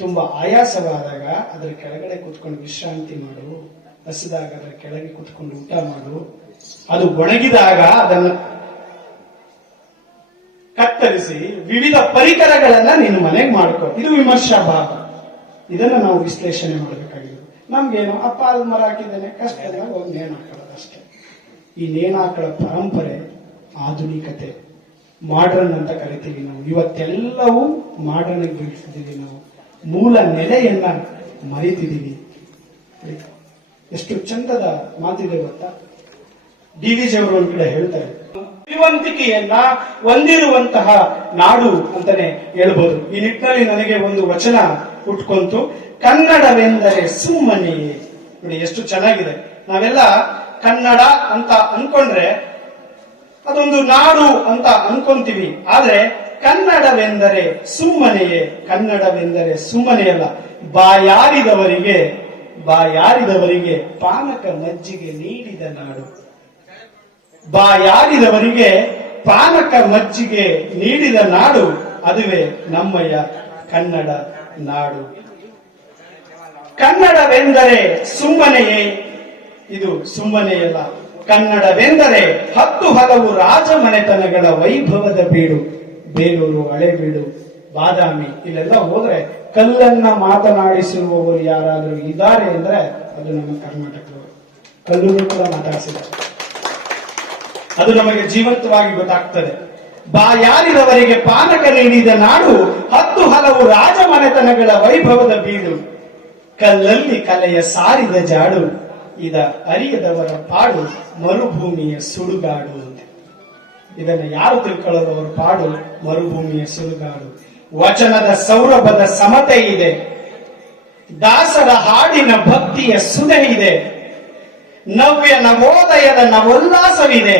ತುಂಬಾ ಆಯಾಸವಾದಾಗ ಅದರ ಕೆಳಗಡೆ ಕುತ್ಕೊಂಡು ವಿಶ್ರಾಂತಿ ಮಾಡು, ಹಸಿದಾಗ ಅದರ ಕೆಳಗೆ ಕುತ್ಕೊಂಡು ಊಟ ಮಾಡು, ಅದು ಒಣಗಿದಾಗ ಅದನ್ನು ಕತ್ತರಿಸಿ ವಿವಿಧ ಪರಿಕರಗಳನ್ನ ನೀನು ಮನೆಗೆ ಮಾಡ್ಕೋ. ಇದು ವಿಮರ್ಶಾ ಭಾಗ. ಇದನ್ನ ನಾವು ವಿಶ್ಲೇಷಣೆ ಮಾಡಬೇಕಾಗಿದೆ. ನಮ್ಗೇನು ಅಪ್ಪ ಅಲ್ಲಿ ಮರ ಹಾಕಿದ್ದೇನೆ, ಕಷ್ಟ ಹೋಗಿ ನೇಣು ಹಾಕೊಳ್ಳೋದು ಅಷ್ಟೇ. ಈ ನೇಣು ಹಾಕೊಳ್ಳೋ ಪರಂಪರೆ ಆಧುನಿಕತೆ, ಮಾಡ್ರನ್ ಅಂತ ಕರಿತೀವಿ ನಾವು. ಇವತ್ತೆಲ್ಲವೂ ಮಾಡ್ರನ್ ಬೀಳ್ತಿದ್ದೀವಿ ನಾವು. ಮೂಲ ನೆಲೆಯನ್ನ ಮರಿತಿದ್ದೀವಿ. ಎಷ್ಟು ಚಂದದ ಮಾತಿದೆ ಗೊತ್ತಾ? ಡಿ.ವಿ.ಜಿ. ಅವರು ಒಂದ್ ಕಡೆ ಹೇಳ್ತಾರೆ, ಬುದ್ಧಿವಂತಿಕೆಯನ್ನ ಹೊಂದಿರುವಂತಹ ನಾಡು ಅಂತಾನೆ ಹೇಳ್ಬೋದು. ಈ ನಿಟ್ಟಿನಲ್ಲಿ ನನಗೆ ಒಂದು ವಚನ ಹುಟ್ಕೊಂತು, ಕನ್ನಡವೆಂದರೆ ಸುಮ್ಮನೆಯೇ. ನೋಡಿ ಎಷ್ಟು ಚೆನ್ನಾಗಿದೆ. ನಾವೆಲ್ಲ ಕನ್ನಡ ಅಂತ ಅನ್ಕೊಂಡ್ರೆ ಅದೊಂದು ನಾಡು ಅಂತ ಅನ್ಕೊಂತೀವಿ. ಆದ್ರೆ ಕನ್ನಡವೆಂದರೆ ಸುಮ್ಮನೆಯೇ. ಕನ್ನಡವೆಂದರೆ ಸುಮ್ಮನೆಯಲ್ಲ. ಬಾಯಾರಿದವರಿಗೆ ಪಾನಕ ಮಜ್ಜಿಗೆ ನೀಡಿದ ನಾಡು. ಬಾಯಾರಿದವರಿಗೆ ಪಾನಕ ಮಜ್ಜಿಗೆ ನೀಡಿದ ನಾಡು, ಅದುವೇ ನಮ್ಮಯ್ಯ ಕನ್ನಡ ನಾಡು. ಕನ್ನಡವೆಂದರೆ ಸುಮ್ಮನೆಯೇ, ಇದು ಸುಮ್ಮನೆಯಲ್ಲ. ಕನ್ನಡವೆಂದರೆ 10 ಹಲವು ರಾಜಮನೆತನಗಳ ವೈಭವದ ಬೀಡು. ಬೇಲೂರು, ಹಳೆಬೀಡು, ಬಾದಾಮಿ ಇಲ್ಲೆಲ್ಲ ಹೋದ್ರೆ ಕಲ್ಲನ್ನ ಮಾತನಾಡಿಸಿರುವವರು ಯಾರಾದರೂ ಇದ್ದಾರೆ ಅಂದ್ರೆ ಅದು ನಮ್ಮ ಕರ್ನಾಟಕದವರು. ಕಲ್ಲೂರು ಕೂಡ ಮಾತಾಡಿಸಿದ್ದಾರೆ. ಅದು ನಮಗೆ ಜೀವಂತವಾಗಿ ಗೊತ್ತಾಗ್ತದೆ. ಬಾಯಾರಿದವರಿಗೆ ಪಾನಕ ನೀಡಿದ ನಾಡು, 10 ಹಲವು ರಾಜಮನೆತನಗಳ ವೈಭವದ ಬೀಡು. ಕಲ್ಲಲ್ಲಿ ಕಲೆಯ ಸಾರಿದ ಜಾಡು, ಇದ ಅರಿಯದವರ ಪಾಡು ಮರುಭೂಮಿಯ ಸುಡುಗಾಡು. ಇದನ್ನು ಯಾರು ತಿಳ್ಕೊಳ್ಳೋದು? ಅವರ ಪಾಡು ಮರುಭೂಮಿಯ ಸುಡುಗಾಡು. ವಚನದ ಸೌರಭದ ಸಮತೆ ಇದೆ, ದಾಸರ ಹಾಡಿನ ಭಕ್ತಿಯ ಸುದೆ ಇದೆ, ನವ್ಯ ನವೋದಯದ ನವೋಲ್ಲಾಸವಿದೆ,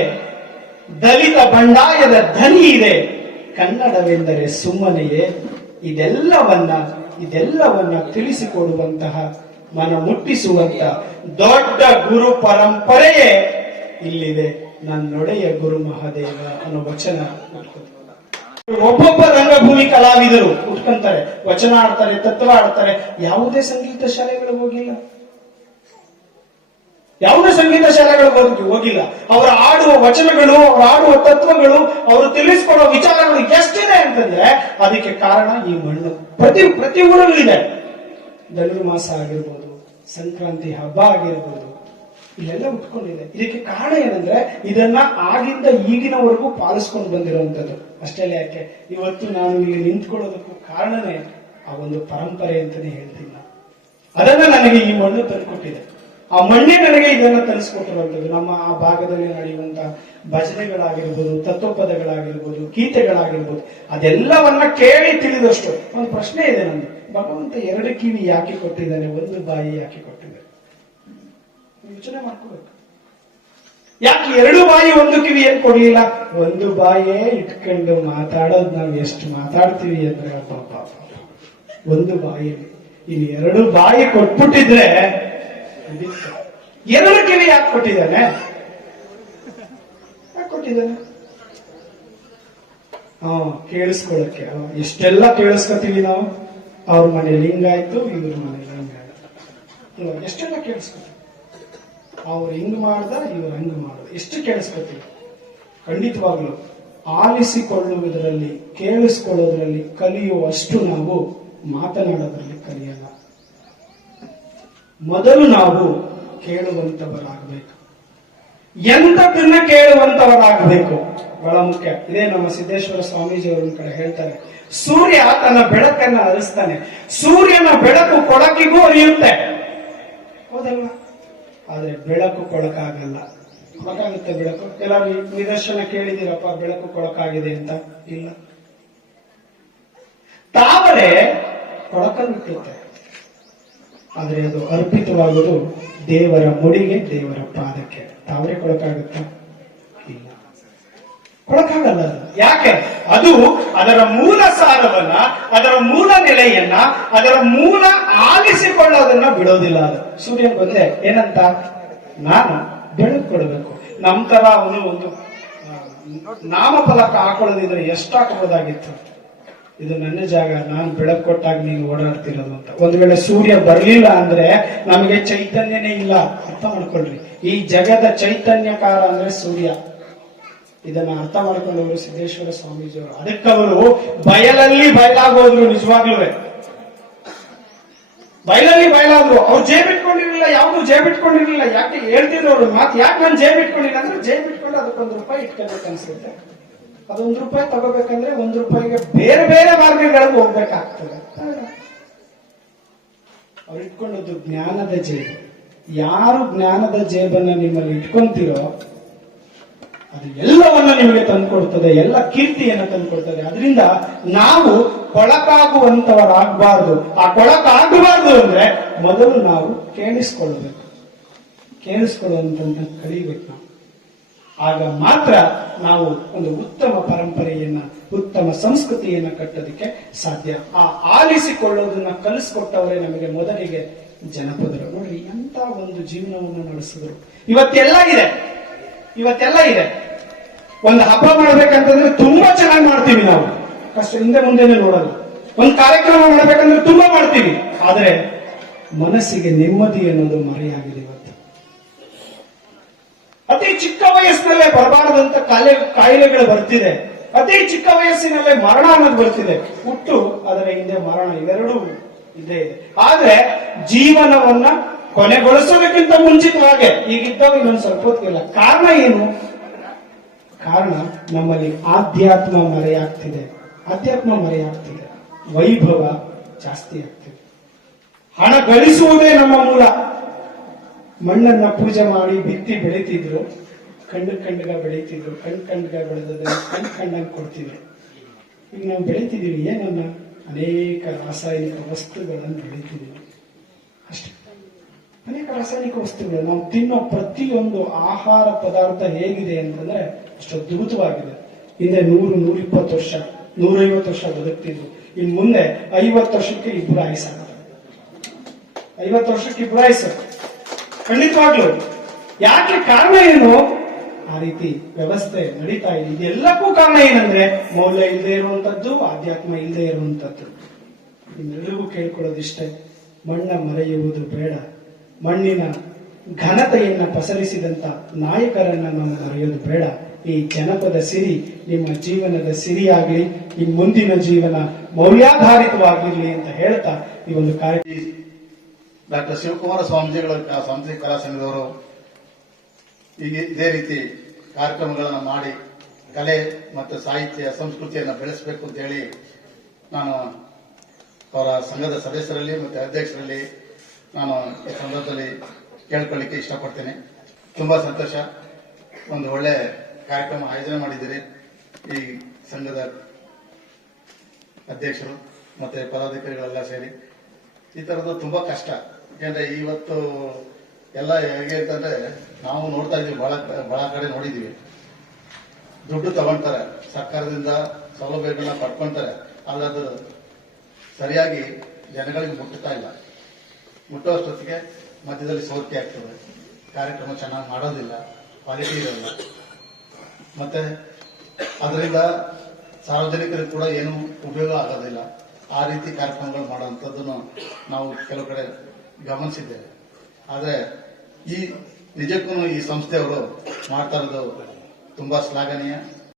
ದಲಿತ ಬಂಡಾಯದ ಧನಿ ಇದೆ. ಕನ್ನಡವೆಂದರೆ ಸುಮ್ಮನೆಯೇ. ಇದೆಲ್ಲವನ್ನ ತಿಳಿಸಿಕೊಡುವಂತಹ, ಮನ ಮುಟ್ಟಿಸುವಂತ ದೊಡ್ಡ ಗುರು ಪರಂಪರೆಯೇ ಇಲ್ಲಿದೆ. ನನ್ನೊಡೆಯ ಗುರು ಮಹಾದೇವ ಅನ್ನೋ ವಚನ ಒಬ್ಬೊಬ್ಬ ರಂಗಭೂಮಿ ಕಲಾವಿದರು ಉಟ್ಕೊಂತಾರೆ, ವಚನ ಆಡ್ತಾರೆ, ತತ್ವ ಆಡ್ತಾರೆ. ಯಾವುದೇ ಸಂಗೀತ ಶಾಲೆಗಳಿಗೆ ಹೋಗಿಲ್ಲ. ಅವರು ಆಡುವ ವಚನಗಳು, ಅವರು ಆಡುವ ತತ್ವಗಳು, ಅವರು ತಿಳಿಸ್ಕೊಡೋ ವಿಚಾರಗಳು ಎಷ್ಟಿದೆ ಅಂತಂದ್ರೆ ಅದಕ್ಕೆ ಕಾರಣ ಈ ಮಣ್ಣು. ಪ್ರತಿ ಊರಲ್ಲೂ ಇದೆ. ಧನುರ್ಮಾಸ ಆಗಿರ್ಬೋದು, ಸಂಕ್ರಾಂತಿ ಹಬ್ಬ ಆಗಿರ್ಬೋದು, ಇಲ್ಲೆಲ್ಲ ಉಟ್ಕೊಂಡಿದೆ. ಇದಕ್ಕೆ ಕಾರಣ ಏನಂದ್ರೆ ಇದನ್ನ ಆಗಿಂದ ಈಗಿನವರೆಗೂ ಪಾಲಿಸ್ಕೊಂಡು ಬಂದಿರುವಂತದ್ದು. ಅಷ್ಟೇ ಯಾಕೆ ಇವತ್ತು ನಾನು ಇಲ್ಲಿ ನಿಂತ್ಕೊಳ್ಳೋದಕ್ಕೂ ಕಾರಣನೇ ಆ ಒಂದು ಪರಂಪರೆ ಅಂತಾನೆ ಹೇಳ್ತೀನಿ. ಅದನ್ನ ನನಗೆ ಈ ಮಣ್ಣು ತಂದುಕೊಟ್ಟಿದೆ. ಆ ಮಣ್ಣೆ ನನಗೆ ಇದನ್ನ ತರಿಸ್ಕೊಟ್ಟಿರುವಂತದ್ದು. ನಮ್ಮ ಆ ಭಾಗದಲ್ಲಿ ನಡೆಯುವಂತಹ ಭಜನೆಗಳಾಗಿರ್ಬೋದು, ತತ್ವಪದಗಳಾಗಿರ್ಬೋದು, ಗೀತೆಗಳಾಗಿರ್ಬೋದು, ಅದೆಲ್ಲವನ್ನ ಕೇಳಿ ತಿಳಿದಷ್ಟು ಒಂದು ಪ್ರಶ್ನೆ ಇದೆ ನಮ್ಗೆ. ಭಗವಂತ 2 ಕಿವಿ ಯಾಕೆ ಕೊಟ್ಟಿದ್ದಾನೆ, 1 ಬಾಯಿ ಯಾಕೆ ಕೊಟ್ಟಿದ್ದಾನೆ? ಯೋಚನೆ ಮಾಡ್ಕೋಬೇಕು. ಯಾಕೆ 2 ಬಾಯಿ 1 ಕಿವಿ ಏನ್ ಕೊಡ್ಲಿಲ್ಲ? 1 ಬಾಯೇ ಇಟ್ಕೊಂಡು ಮಾತಾಡೋದು ನಾವು ಎಷ್ಟು ಮಾತಾಡ್ತೀವಿ ಅಂದ್ರೆ 1 ಬಾಯಿಯಲ್ಲಿ. ಇನ್ನು 2 ಬಾಯಿ ಕೊಟ್ಬಿಟ್ಟಿದ್ರೆ 2 ಕಿವಿ ಯಾಕೆ ಕೊಟ್ಟಿದ್ದಾನೆ? ಕೇಳಿಸ್ಕೊಳ್ಳಕ್ಕೆ. ಎಷ್ಟೆಲ್ಲ ಕೇಳಿಸ್ಕೊತೀವಿ ನಾವು. ಅವ್ರ ಮನೇಲಿ ಹಿಂಗಾಯ್ತು, ಇವ್ರ ಮನೇಲಿ ಹಿಂಗಾಯ್ತು, ಎಷ್ಟೆಲ್ಲ ಕೇಳಿಸ್ಕೊತೀವಿ. ಅವ್ರು ಹಿಂಗ್ ಮಾಡ್ದ, ಇವ್ರು ಹಂಗ್ ಮಾಡ್ದ, ಎಷ್ಟು ಕೇಳಿಸ್ಕೊತೀವಿ. ಖಂಡಿತವಾಗ್ಲು ಆಲಿಸಿಕೊಳ್ಳುವುದರಲ್ಲಿ, ಕೇಳಿಸ್ಕೊಳ್ಳೋದ್ರಲ್ಲಿ ಕಲಿಯುವಷ್ಟು ನಾವು ಮಾತನಾಡೋದ್ರಲ್ಲಿ ಕಲಿಯಲ್ಲ. ಮೊದಲು ನಾವು ಕೇಳುವಂತವರಾಗಬೇಕು. ಎಂಥದನ್ನ ಕೇಳುವಂತವರಾಗಬೇಕು, ಬಹಳ ಮುಖ್ಯ. ಇದೇ ನಮ್ಮ ಸಿದ್ದೇಶ್ವರ ಸ್ವಾಮೀಜಿ ಅವರ ಕಡೆ ಹೇಳ್ತಾರೆ, ಸೂರ್ಯ ತನ್ನ ಬೆಳಕನ್ನ ಹರಿಸ್ತಾನೆ, ಸೂರ್ಯನ ಬೆಳಕು ಕೊಳಕಿಗೂ ಹರಿಯುತ್ತೆ, ಹೌದಲ್ವಾ? ಆದ್ರೆ ಬೆಳಕು ಕೊಳಕಾಗಲ್ಲ. ಕೊಳಕಾಗುತ್ತೆ ಬೆಳಕು? ಕೆಲವು ನಿದರ್ಶನ ಕೇಳಿದಿರಪ್ಪ ಬೆಳಕು ಕೊಳಕಾಗಿದೆ ಅಂತ? ಇಲ್ಲ. ತಾವರೆ ಕೊಳಕನ್ನುತ್ತೆ, ಆದ್ರೆ ಅದು ಅರ್ಪಿತವಾಗುವುದು ದೇವರ ಮುಡಿಗೆ, ದೇವರ ಪಾದಕ್ಕೆ. ತಾವರೆ ಕೊಳಕಾಗುತ್ತಾ? ಇಲ್ಲ, ಕೊಳಕಾಗಲ್ಲ ಅದು. ಯಾಕೆ? ಅದು ಅದರ ಮೂಲ ಸಾರವನ್ನ, ಅದರ ಮೂಲ ನೆಲೆಯನ್ನ, ಅದರ ಮೂಲ ಆಲಿಸಿಕೊಳ್ಳೋದನ್ನ ಬಿಡೋದಿಲ್ಲ. ಅದು ಸೂರ್ಯನ್ ಬಂದೆ ಏನಂತ, ನಾನು ಬೆಳಕು ಕೊಡಬೇಕು. ನಮ್ ತರ ಅವನು ಒಂದು ನಾಮಫಲಕ ಹಾಕೊಳ್ಳೋದಿದ್ರೆ ಎಷ್ಟು ಹಾಕಬಹುದಾಗಿತ್ತು? ಇದು ನನ್ನ ಜಾಗ, ನಾನು ಬೆಳಕು ಕೊಟ್ಟಾಗ ನೀನು ಓಡಾಡ್ತಿರೋದು ಅಂತ. ಒಂದ್ ವೇಳೆ ಸೂರ್ಯ ಬರ್ಲಿಲ್ಲ ಅಂದ್ರೆ ನಮಗೆ ಚೈತನ್ಯನೇ ಇಲ್ಲ. ಅರ್ಥ ಮಾಡ್ಕೊಳ್ರಿ, ಈ ಜಗದ ಚೈತನ್ಯಕಾರ ಅಂದ್ರೆ ಸೂರ್ಯ. ಇದನ್ನ ಅರ್ಥ ಮಾಡ್ಕೊಂಡವರು ಸಿದ್ದೇಶ್ವರ ಸ್ವಾಮೀಜಿಯವರು. ಅದಕ್ಕವರು ಬಯಲಲ್ಲಿ ಬಯಲಾಗೋದ್ರು. ನಿಜವಾಗ್ಲೂ ಬಯಲಲ್ಲಿ ಬಯಲಾದ್ರು. ಅವ್ರು ಜೇಬಿಟ್ಕೊಂಡಿರ್ಲಿಲ್ಲ, ಯಾವ್ದು ಜೇಬಿಟ್ಕೊಂಡಿರ್ಲಿಲ್ಲ. ಯಾಕೆ ಹೇಳ್ತಿದ್ರು ಅವ್ರು ಮಾತು? ಯಾಕೆ ನಾನು ಜೇಬಿಟ್ಕೊಂಡಿಲ್ಲ ಅಂದ್ರೆ, ಜೇಬಿಟ್ಕೊಂಡು ಅದಕ್ಕೊಂದು ರೂಪಾಯಿ ಇಟ್ಕೋಬೇಕು ಅನ್ಸುತ್ತೆ. ಅದೊಂದು ರೂಪಾಯಿ ತಗೋಬೇಕಂದ್ರೆ ಒಂದು ರೂಪಾಯಿಗೆ ಬೇರೆ ಬೇರೆ ಮಾರ್ಗಗಳಲ್ಲಿ ಹೋಗ್ಬೇಕಾಗ್ತದೆ. ಅವ್ರು ಇಟ್ಕೊಂಡದ್ದು ಜ್ಞಾನದ ಜೇಬು. ಯಾರು ಜ್ಞಾನದ ಜೇಬನ್ನ ನಿಮ್ಮಲ್ಲಿ ಇಟ್ಕೊಂತೀರೋ ಅದು ಎಲ್ಲವನ್ನ ನಿಮಗೆ ತಂದುಕೊಡ್ತದೆ, ಎಲ್ಲ ಕೀರ್ತಿಯನ್ನು ತಂದುಕೊಡ್ತದೆ. ಅದರಿಂದ ನಾವು ಕೊಳಕಾಗುವಂತವರಾಗಬಾರ್ದು. ಆ ಕೊಳಕಾಗಬಾರ್ದು ಅಂದ್ರೆ ಮೊದಲು ನಾವು ಕೇಳಿಸ್ಕೊಳ್ಬೇಕು, ಕೇಳಿಸ್ಕೊಳ್ಳುವಂತ ಕಲಿಬೇಕು ನಾವು. ಆಗ ಮಾತ್ರ ನಾವು ಒಂದು ಉತ್ತಮ ಪರಂಪರೆಯನ್ನ, ಉತ್ತಮ ಸಂಸ್ಕೃತಿಯನ್ನ ಕಟ್ಟೋದಕ್ಕೆ ಸಾಧ್ಯ. ಆ ಆಲಿಸಿಕೊಳ್ಳೋದನ್ನ ಕಲಿಸ್ಕೊಟ್ಟವರೇ ನಮಗೆ ಮೊದಲಿಗೆ ಜನಪದರು. ನೋಡ್ರಿ, ಎಂತ ಒಂದು ಜೀವನವನ್ನು ನಡೆಸಿದ್ರು. ಇವತ್ತೆಲ್ಲ ಇದೆ. ಒಂದು ಹಬ್ಬ ಮಾಡ್ಬೇಕಂತಂದ್ರೆ ತುಂಬಾ ಚೆನ್ನಾಗಿ ಮಾಡ್ತೀವಿ ನಾವು, ಕಷ್ಟ ಹಿಂದೆ ಮುಂದೆನೆ ನೋಡಲ್ಲ. ಒಂದು ಕಾರ್ಯಕ್ರಮ ಮಾಡ್ಬೇಕಂದ್ರೆ ತುಂಬಾ ಮಾಡ್ತೀವಿ, ಆದ್ರೆ ಮನಸ್ಸಿಗೆ ನೆಮ್ಮದಿ ಅನ್ನೋದು ಮರೆಯಾಗಿದೆ ಇವತ್ತು. ಅತಿ ಚಿಕ್ಕ ವಯಸ್ಸಿನಲ್ಲೇ ಬರಬಾರದಂತ ಕಾಯಿಲೆಗಳು ಬರ್ತಿದೆ. ಅತಿ ಚಿಕ್ಕ ವಯಸ್ಸಿನಲ್ಲೇ ಮರಣ ಅನ್ನೋದು ಬರ್ತಿದೆ. ಹುಟ್ಟು, ಅದರ ಹಿಂದೆ ಮರಣ, ಇವೆರಡೂ ಇದೆ. ಆದ್ರೆ ಜೀವನವನ್ನ ಕೊನೆಗೊಳಿಸೋದಕ್ಕಿಂತ ಮುಂಚಿತವಾಗಿ ಈಗಿದ್ದಾಗ ಇನ್ನೊಂದು ಸ್ವಲ್ಪ ಹೊತ್ತಿಲ್ಲ. ಕಾರಣ ಏನು? ಕಾರಣ ನಮ್ಮಲ್ಲಿ ಆಧ್ಯಾತ್ಮ ಮರೆಯಾಗ್ತಿದೆ. ವೈಭವ ಜಾಸ್ತಿ ಆಗ್ತಿದೆ. ಹಣ ಗಳಿಸುವುದೇ ನಮ್ಮ ಮೂಲ. ಮಣ್ಣನ್ನ ಪೂಜೆ ಮಾಡಿ ಬಿತ್ತಿ ಬೆಳೀತಿದ್ರು, ಕಂಡಗ ಬೆಳೀತಿದ್ರು, ಕಂಡಗ ಬೆಳೆದದನ್ನ ಕಂಡಂಗೆ ಕೊಡ್ತಿದ್ರು. ಈಗ ನಾವು ಬೆಳೀತಿದೀವಿ ಏನನ್ನ? ಅನೇಕ ರಾಸಾಯನಿಕ ವಸ್ತುಗಳನ್ನು ಬೆಳೀತಿದೀವಿ ಅಷ್ಟೇ. ಅನೇಕ ರಾಸಾಯನಿಕ ವಸ್ತುಗಳು. ನಾವು ತಿನ್ನೋ ಪ್ರತಿಯೊಂದು ಆಹಾರ ಪದಾರ್ಥ ಹೇಗಿದೆ ಅಂತಂದ್ರೆ ಅಷ್ಟು ಅದ್ಭುತವಾಗಿದೆ. ಹಿಂದೆ 100-120 ವರ್ಷ, 150 ವರ್ಷ ಬದುಕ್ತಿದ್ರು. ಇನ್ ಮುಂದೆ 50 ವರ್ಷಕ್ಕೆ ಇಬ್ಬರು ಆಯ್ಸಾಗ್ತಾರೆ. 50 ವರ್ಷಕ್ಕೆ ಇಬ್ಬರು ಆಯ್ಸು ಖಂಡಿತವಾಗ್ಲು. ಯಾಕೆ? ಕಾರಣ ಏನು? ಆ ರೀತಿ ವ್ಯವಸ್ಥೆ ನಡೀತಾ ಇದೆ. ಇದೆಲ್ಲಕ್ಕೂ ಕಾರಣ ಏನಂದ್ರೆ ಮೌಲ್ಯ ಇಲ್ಲದೆ ಇರುವಂತದ್ದು, ಆಧ್ಯಾತ್ಮ ಇಲ್ಲದೆ ಇರುವಂತದ್ದು. ನಿಮ್ಮೆಲ್ಲರಿಗೂ ಕೇಳ್ಕೊಳ್ಳೋದಿಷ್ಟೇ, ಮಣ್ಣ ಮರೆಯುವುದು ಬೇಡ. ಮಣ್ಣಿನ ಘನತೆಯನ್ನ ಪಸರಿಸಿದಂತ ನಾಯಕರನ್ನ ನಾವು ಮರೆಯೋದು ಬೇಡ. ಈ ಜನಪದ ಸಿರಿ ನಿಮ್ಮ ಜೀವನದ ಸಿರಿಯಾಗ್ಲಿ, ನಿಮ್ಮ ಮುಂದಿನ ಜೀವನ ಮೌಲ್ಯಾಧಾರಿತವಾಗಿರ್ಲಿ ಅಂತ ಹೇಳ್ತಾ ಈ ಒಂದು ಕಾರ್ಯ ಡಾಕ್ಟರ್ ಶಿವಕುಮಾರ ಸ್ವಾಮೀಜಿಗಳ ಸಾಂಸ್ಕೃತಿಕ ಕಲಾ ಸಂಘದವರು ಈಗ ಇದೇ ರೀತಿ ಕಾರ್ಯಕ್ರಮಗಳನ್ನು ಮಾಡಿ ಕಲೆ ಮತ್ತು ಸಾಹಿತ್ಯ ಸಂಸ್ಕೃತಿಯನ್ನು ಬೆಳೆಸಬೇಕು ಅಂತ ಹೇಳಿ ನಾನು ಅವರ ಸಂಘದ ಸದಸ್ಯರಲ್ಲಿ ಮತ್ತು ಅಧ್ಯಕ್ಷರಲ್ಲಿ ನಾನು ಈ ಸಂದರ್ಭದಲ್ಲಿ ಕೇಳ್ಕೊಳ್ಳಿಕ್ಕೆ ಇಷ್ಟಪಡ್ತೇನೆ. ತುಂಬಾ ಸಂತೋಷ. ಒಂದು ಒಳ್ಳೆ ಕಾರ್ಯಕ್ರಮ ಆಯೋಜನೆ ಮಾಡಿದ್ದೀರಿ. ಈ ಸಂಘದ ಅಧ್ಯಕ್ಷರು ಮತ್ತೆ ಪದಾಧಿಕಾರಿಗಳೆಲ್ಲ ಸೇರಿ ಈ ತರದ್ದು ತುಂಬಾ ಕಷ್ಟ. ಯಾಕಂದ್ರೆ ಇವತ್ತು ಎಲ್ಲ ಹೇಗೆ ಅಂತಂದ್ರೆ ನಾವು ನೋಡ್ತಾ ಇದೀವಿ, ಬಹಳ ಕಡೆ ನೋಡಿದೀವಿ. ದುಡ್ಡು ತಗೊಳ್ತಾರೆ, ಸರ್ಕಾರದಿಂದ ಸೌಲಭ್ಯಗಳನ್ನ ಪಡ್ಕೊಂತಾರೆ, ಆದ್ರೆ ಅದು ಸರಿಯಾಗಿ ಜನಗಳಿಗೆ ಮುಟ್ಟುತ್ತಾ ಇಲ್ಲ. ಮುಟ್ಟುವಷ್ಟೊತ್ತಿಗೆ ಮಧ್ಯದಲ್ಲಿ ಸೋರಿಕೆ ಆಗ್ತದೆ, ಕಾರ್ಯಕ್ರಮ ಚೆನ್ನಾಗಿ ಮಾಡೋದಿಲ್ಲ, ಕ್ವಾಲಿಟಿ ಇರಲ್ಲ. ಮತ್ತೆ ಅದರಿಂದ ಸಾರ್ವಜನಿಕರಿಗೆ ಕೂಡ ಏನು ಉಪಯೋಗ ಆಗೋದಿಲ್ಲ. ಆ ರೀತಿ ಕಾರ್ಯಕ್ರಮಗಳು ಮಾಡುವಂಥದ್ದನ್ನು ನಾವು ಕೆಲವು ಕಡೆ ಗಮನಿಸಿದ್ದೇವೆ. ಆದರೆ ನಿಜಕ್ಕೂ ಈ ಸಂಸ್ಥೆಯವರು ಮಾಡ್ತಾ ಇರೋದು ತುಂಬಾ ಶ್ಲಾಘನೀಯ.